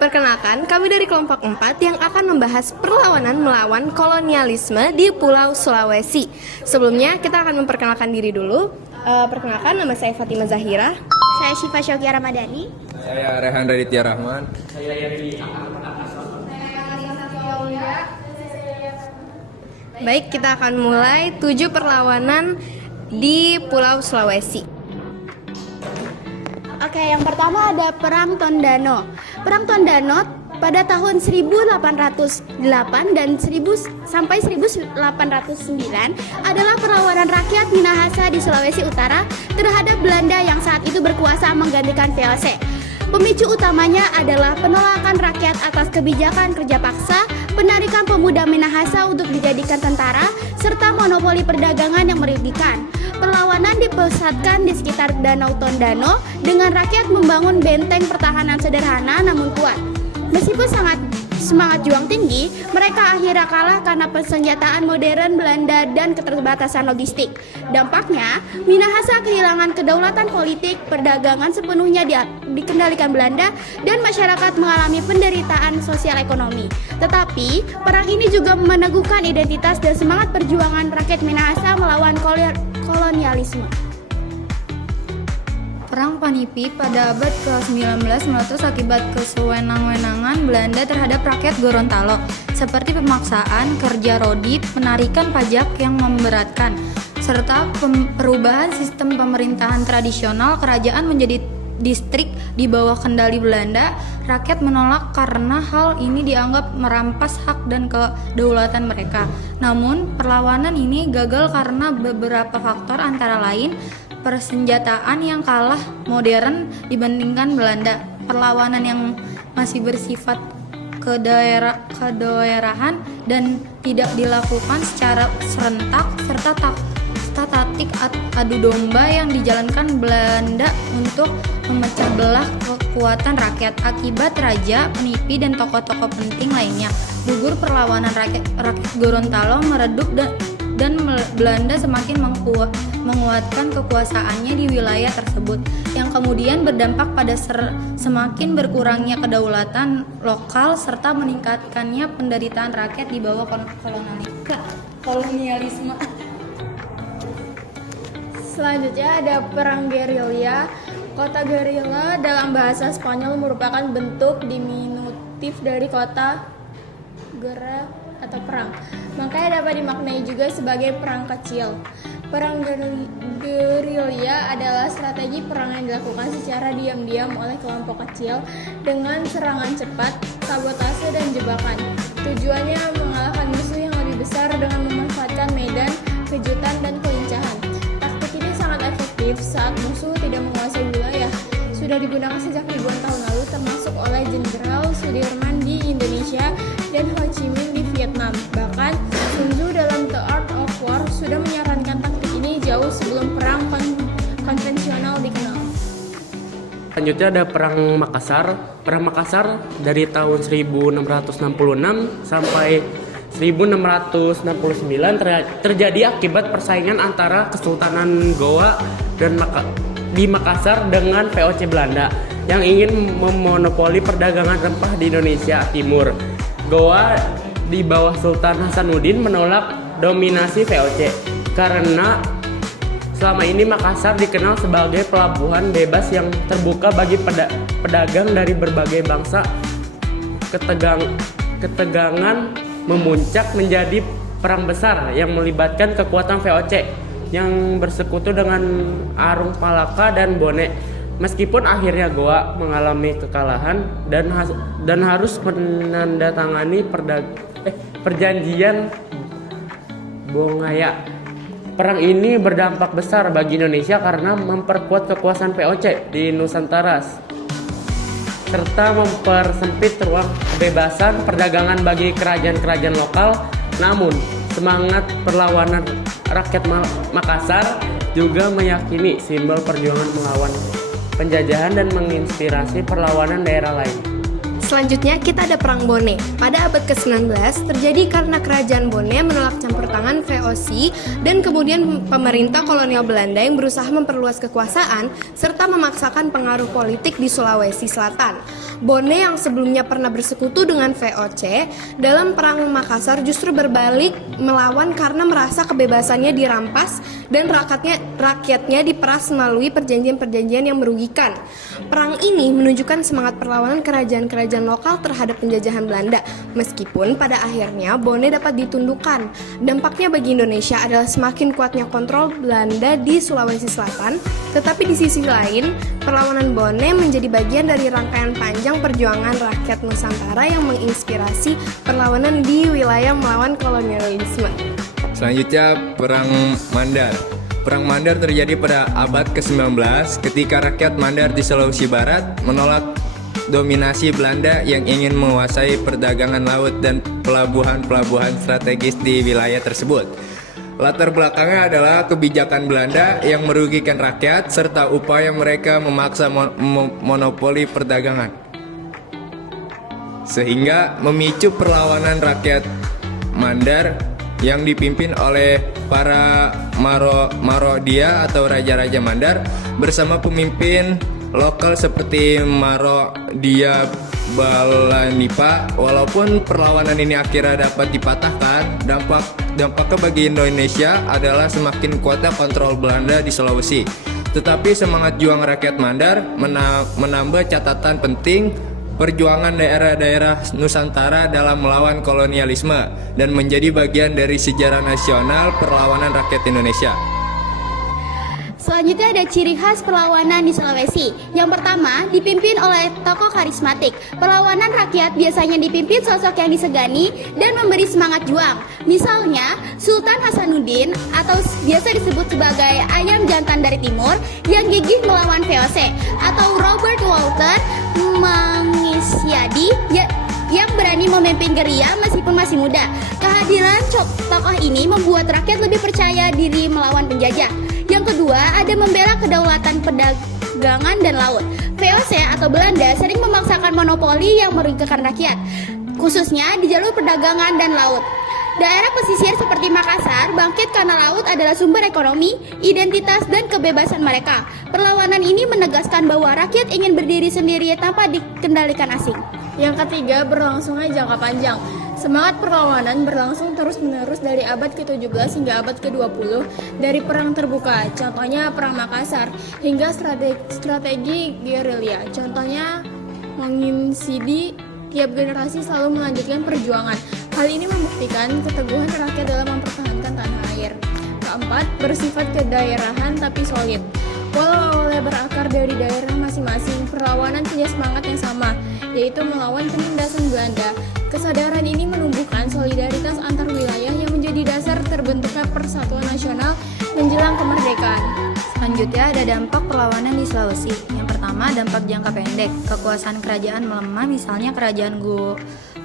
Perkenalkan, kami dari kelompok 4 yang akan membahas perlawanan melawan kolonialisme di Pulau Sulawesi. Sebelumnya, kita akan memperkenalkan diri dulu. Perkenalkan, nama saya Fatima Zahira. Saya Syifa Syaukia Ramadhani. Saya Rehan Raditya Rahman. Baik, kita akan mulai 7 perlawanan di Pulau Sulawesi. Oke, yang pertama ada Perang Tondano. Perang Tondano pada tahun 1808 dan sampai 1809 adalah perlawanan rakyat Minahasa di Sulawesi Utara terhadap Belanda yang saat itu berkuasa menggantikan VOC. Pemicu utamanya adalah penolakan rakyat atas kebijakan kerja paksa, penarikan pemuda Minahasa untuk dijadikan tentara, serta monopoli perdagangan yang merugikan. Perlawanan dipusatkan di sekitar Danau Tondano dengan rakyat membangun benteng pertahanan sederhana namun kuat. Meskipun semangat juang tinggi, mereka akhirnya kalah karena persenjataan modern Belanda dan keterbatasan logistik. Dampaknya, Minahasa kehilangan kedaulatan politik, perdagangan sepenuhnya dikendalikan Belanda, dan masyarakat mengalami penderitaan sosial ekonomi. Tetapi, perang ini juga meneguhkan identitas dan semangat perjuangan rakyat Minahasa melawan kolonialisme. Perang Panipi pada abad ke-19 meletus akibat kesewenang-wenangan Belanda terhadap rakyat Gorontalo, seperti pemaksaan kerja rodi, penarikan pajak yang memberatkan, serta perubahan sistem pemerintahan tradisional. Kerajaan menjadi distrik di bawah kendali Belanda. Rakyat menolak karena hal ini dianggap merampas hak dan kedaulatan mereka. Namun, perlawanan ini gagal karena beberapa faktor, antara lain persenjataan yang kalah modern dibandingkan Belanda, perlawanan yang masih bersifat kedaerahan dan tidak dilakukan secara serentak, serta taktik adu domba yang dijalankan Belanda untuk memecah belah kekuatan rakyat. Akibat raja, penipi, dan tokoh-tokoh penting lainnya, gugur perlawanan rakyat Gorontalo meredup dan Belanda semakin menguatkan kekuasaannya di wilayah tersebut, yang kemudian berdampak pada semakin berkurangnya kedaulatan lokal serta meningkatkannya penderitaan rakyat di bawah kolonialisme. Selanjutnya ada Perang Gerilya. Kota gerila dalam bahasa Spanyol merupakan bentuk diminutif dari kota guerra atau perang. Makanya dapat dimaknai juga sebagai perang kecil. Perang gerilya adalah strategi perang yang dilakukan secara diam-diam oleh kelompok kecil dengan serangan cepat, sabotase, dan jebakan. Tujuannya mengalahkan musuh yang lebih besar dengan memanfaatkan medan, kejutan, dan kelincahan. Taktik ini sangat efektif saat musuh tidak menguasai wilayah. Sudah digunakan sejak ribuan tahun lalu, termasuk oleh Jenderal Sudirman di Indonesia dan Ho Chi Minh di Vietnam. Bahkan Sun Tzu dalam The Art of War sudah menyarankan taktik ini jauh sebelum perang konvensional dikenal. Selanjutnya ada Perang Makassar. Perang Makassar dari tahun 1666 sampai 1669 terjadi akibat persaingan antara Kesultanan Goa dan di Makassar dengan VOC Belanda yang ingin memonopoli perdagangan rempah di Indonesia Timur. Goa di bawah Sultan Hasanuddin menolak dominasi VOC karena selama ini Makassar dikenal sebagai pelabuhan bebas yang terbuka bagi pedagang dari berbagai bangsa. Ketegangan memuncak menjadi perang besar yang melibatkan kekuatan VOC yang bersekutu dengan Arung Palaka dan Bone. Meskipun akhirnya Goa mengalami kekalahan dan harus menandatangani perjanjian Bongaya. Perang ini berdampak besar bagi Indonesia karena memperkuat kekuasaan VOC di Nusantara serta mempersempit ruang kebebasan perdagangan bagi kerajaan-kerajaan lokal. Namun, semangat perlawanan rakyat Makassar juga meyakini simbol perjuangan melawan penjajahan dan menginspirasi perlawanan daerah lain. Selanjutnya kita ada Perang Bone. Pada abad ke-19 terjadi karena kerajaan Bone menolak campur tangan VOC dan kemudian pemerintah kolonial Belanda yang berusaha memperluas kekuasaan serta memaksakan pengaruh politik di Sulawesi Selatan. Bone yang sebelumnya pernah bersekutu dengan VOC dalam Perang Makassar justru berbalik melawan karena merasa kebebasannya dirampas dan rakyatnya diperas melalui perjanjian-perjanjian yang merugikan. Perang ini menunjukkan semangat perlawanan kerajaan-kerajaan lokal terhadap penjajahan Belanda, meskipun pada akhirnya Bone dapat ditundukkan. Dampaknya bagi Indonesia adalah semakin kuatnya kontrol Belanda di Sulawesi Selatan, tetapi di sisi lain, perlawanan Bone menjadi bagian dari rangkaian panjang perjuangan rakyat Nusantara yang menginspirasi perlawanan di wilayah melawan kolonialisme. Selanjutnya, Perang Mandar. Perang Mandar terjadi pada abad ke-19 ketika rakyat Mandar di Sulawesi Barat menolak dominasi Belanda yang ingin menguasai perdagangan laut dan pelabuhan-pelabuhan strategis di wilayah tersebut. Latar belakangnya adalah kebijakan Belanda yang merugikan rakyat serta upaya mereka memaksa monopoli perdagangan, sehingga memicu perlawanan rakyat Mandar yang dipimpin oleh para Marodia atau raja-raja Mandar bersama pemimpin lokal seperti Marodia Balanipa. Walaupun perlawanan ini akhirnya dapat dipatahkan, dampaknya bagi Indonesia adalah semakin kuatnya kontrol Belanda di Sulawesi. Tetapi semangat juang rakyat Mandar menambah catatan penting perjuangan daerah-daerah Nusantara dalam melawan kolonialisme dan menjadi bagian dari sejarah nasional perlawanan rakyat Indonesia. Selanjutnya ada ciri khas perlawanan di Sulawesi. Yang pertama, dipimpin oleh tokoh karismatik. Perlawanan rakyat biasanya dipimpin sosok yang disegani dan memberi semangat juang. Misalnya, Sultan Hasanuddin atau biasa disebut sebagai ayam jantan dari timur yang gigih melawan VOC, atau Robert Walter Mangisyadi yang berani memimpin gerilya meskipun masih muda. Kehadiran tokoh ini membuat rakyat lebih percaya diri melawan penjajah. Yang kedua, ada membela kedaulatan perdagangan dan laut. VOC atau Belanda sering memaksakan monopoli yang merugikan rakyat, khususnya di jalur perdagangan dan laut. Daerah pesisir seperti Makassar bangkit karena laut adalah sumber ekonomi, identitas, dan kebebasan mereka. Perlawanan ini menegaskan bahwa rakyat ingin berdiri sendiri tanpa dikendalikan asing. Yang ketiga, berlangsungnya jangka panjang. Semangat perlawanan berlangsung terus-menerus dari abad ke-17 hingga abad ke-20 dari perang terbuka, contohnya Perang Makassar, hingga strategi gerilya, contohnya menginsidi tiap generasi selalu melanjutkan perjuangan. Hal ini membuktikan keteguhan rakyat dalam mempertahankan tanah air. Keempat, bersifat kedaerahan tapi solid. Walau awalnya berakar dari daerah masing-masing, perlawanan punya semangat yang sama, yaitu melawan penindasan Belanda. Kesadaran ini menumbuhkan solidaritas antar wilayah yang menjadi dasar terbentuknya persatuan nasional menjelang kemerdekaan. Selanjutnya ada dampak perlawanan di Sulawesi. Yang pertama, dampak jangka pendek. Kekuasaan kerajaan melemah, misalnya kerajaan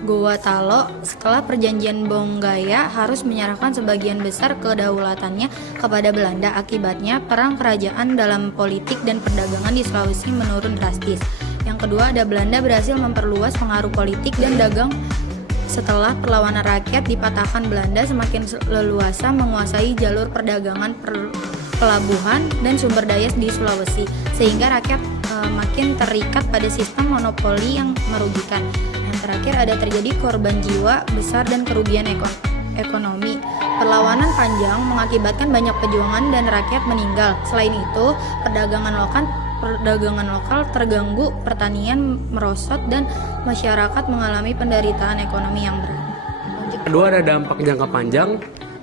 Gowatalo setelah perjanjian Bonggaya harus menyerahkan sebagian besar kedaulatannya kepada Belanda. Akibatnya, perang kerajaan dalam politik dan perdagangan di Sulawesi menurun drastis. Yang kedua, ada Belanda berhasil memperluas pengaruh politik dan dagang setelah perlawanan rakyat dipatahkan. Belanda semakin leluasa menguasai jalur perdagangan, pelabuhan, dan sumber daya di Sulawesi, sehingga rakyat makin terikat pada sistem monopoli yang merugikan. Yang terakhir, ada terjadi korban jiwa besar dan kerugian ekonomi. Perlawanan panjang mengakibatkan banyak perjuangan dan rakyat meninggal. Selain itu, perdagangan lokal terganggu, pertanian merosot, dan masyarakat mengalami penderitaan ekonomi yang berat. Kedua, ada dampak jangka panjang.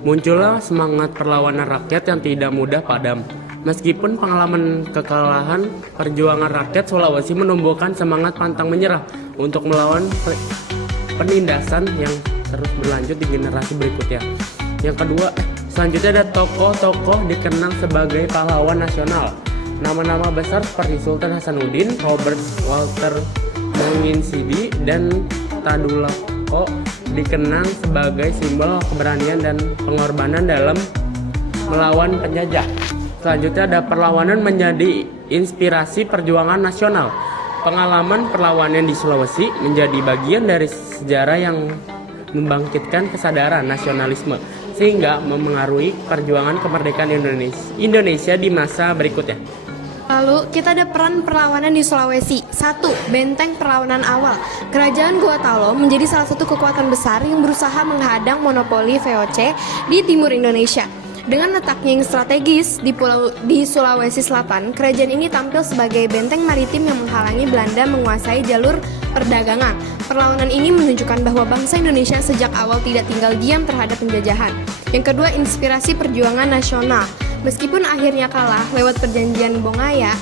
Muncullah semangat perlawanan rakyat yang tidak mudah padam. Meskipun pengalaman kekalahan, perjuangan rakyat Sulawesi menumbuhkan semangat pantang menyerah untuk melawan penindasan yang terus berlanjut di generasi berikutnya. Yang kedua, selanjutnya ada tokoh-tokoh dikenang sebagai pahlawan nasional. Nama-nama besar seperti Sultan Hasanuddin, Robert Walter Manginsidi, dan Tadulako dikenang sebagai simbol keberanian dan pengorbanan dalam melawan penjajah. Selanjutnya ada perlawanan menjadi inspirasi perjuangan nasional. Pengalaman perlawanan di Sulawesi menjadi bagian dari sejarah yang membangkitkan kesadaran nasionalisme sehingga memengaruhi perjuangan kemerdekaan Indonesia di masa berikutnya. Lalu kita ada peran perlawanan di Sulawesi. 1. Benteng perlawanan awal. Kerajaan Gorontalo menjadi salah satu kekuatan besar yang berusaha menghadang monopoli VOC di timur Indonesia. Dengan letaknya yang strategis di Sulawesi Selatan, kerajaan ini tampil sebagai benteng maritim yang menghalangi Belanda menguasai jalur perdagangan. Perlawanan ini menunjukkan bahwa bangsa Indonesia sejak awal tidak tinggal diam terhadap penjajahan. Yang kedua, inspirasi perjuangan nasional. Meskipun akhirnya kalah lewat perjanjian Bongaya,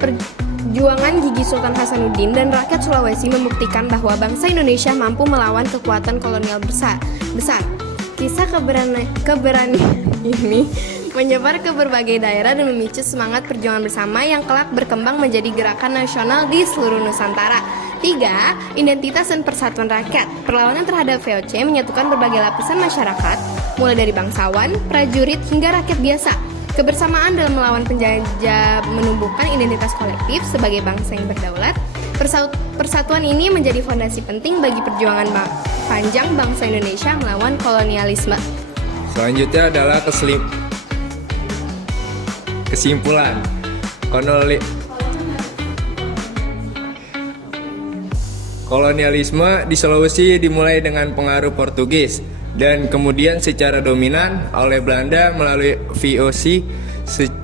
perjuangan Gigi Sultan Hasanuddin dan rakyat Sulawesi membuktikan bahwa bangsa Indonesia mampu melawan kekuatan kolonial besar. Kisah keberanian ini menyebar ke berbagai daerah dan memicu semangat perjuangan bersama yang kelak berkembang menjadi gerakan nasional di seluruh Nusantara. 3. Identitas dan persatuan rakyat. Perlawanan terhadap VOC menyatukan berbagai lapisan masyarakat, mulai dari bangsawan, prajurit, hingga rakyat biasa. Kebersamaan dalam melawan penjajah menumbuhkan identitas kolektif sebagai bangsa yang berdaulat. Persatuan ini menjadi fondasi penting bagi perjuangan panjang bangsa Indonesia melawan kolonialisme. Selanjutnya adalah kesimpulan. Kolonialisme di Sulawesi dimulai dengan pengaruh Portugis dan kemudian secara dominan oleh Belanda melalui VOC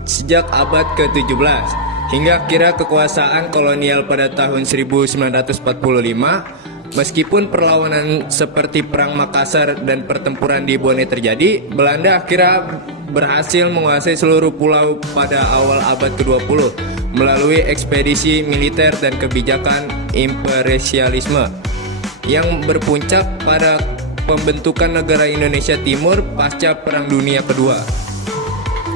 sejak abad ke-17 hingga akhirnya kekuasaan kolonial pada tahun 1945. Meskipun perlawanan seperti Perang Makassar dan pertempuran di Bone terjadi, Belanda akhirnya berhasil menguasai seluruh pulau pada awal abad ke-20 melalui ekspedisi militer dan kebijakan imperialisme yang berpuncak pada pembentukan negara Indonesia Timur pasca Perang Dunia Kedua.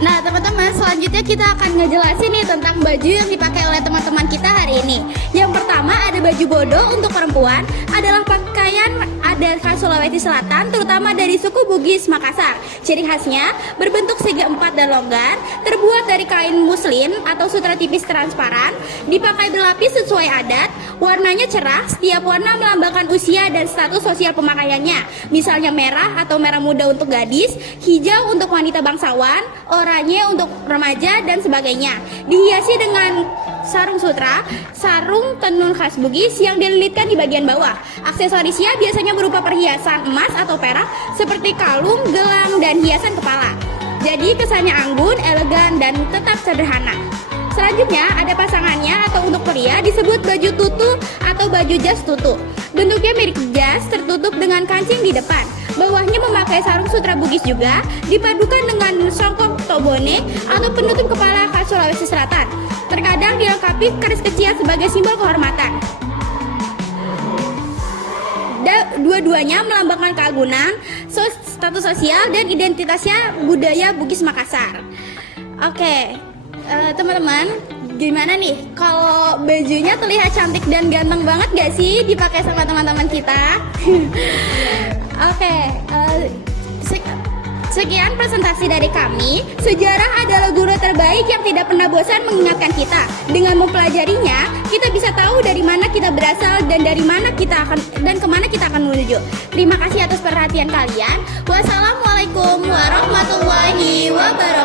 Nah teman-teman, selanjutnya kita akan ngejelasin nih tentang baju yang dipakai oleh teman-teman kita hari ini. Yang pertama ada baju bodo untuk perempuan, adalah pakaian adat khas Sulawesi Selatan, terutama dari suku Bugis Makassar. Ciri khasnya berbentuk segi empat dan longgar, terbuat dari kain muslin atau sutra tipis transparan, dipakai berlapis sesuai adat, warnanya cerah, setiap warna melambangkan usia dan status sosial pemakaiannya. Misalnya merah atau merah muda untuk gadis, hijau untuk wanita bangsawan, oranye untuk remaja dan sebagainya. Dihiasi dengan sarung sutra, sarung tenun khas Bugis yang dililitkan di bagian bawah. Aksesorisnya biasanya berupa perhiasan emas atau perak seperti kalung, gelang, dan hiasan kepala. Jadi kesannya anggun, elegan, dan tetap sederhana. Selanjutnya ada pasangannya atau untuk pria disebut baju tutu atau baju jas tutu. Bentuknya mirip jas, tertutup dengan kancing di depan. Bawahnya memakai sarung sutra Bugis juga, dipadukan dengan songkok tobone atau penutup kepala khas Sulawesi Selatan. Terkadang dilengkapi keris kecil sebagai simbol kehormatan. Dua-duanya melambangkan keagungan, status sosial, dan identitasnya budaya Bugis Makassar. Oke, teman-teman, gimana nih kalau bajunya terlihat cantik dan ganteng banget gak sih dipakai sama teman-teman kita? Oke, sekian presentasi dari kami. Sejarah adalah guru terbaik yang tidak pernah bosan mengingatkan kita. Dengan mempelajarinya, kita bisa tahu dari mana kita berasal dan dari mana kita akan dan kemana kita akan menuju. Terima kasih atas perhatian kalian. Wassalamualaikum warahmatullahi wabarakatuh.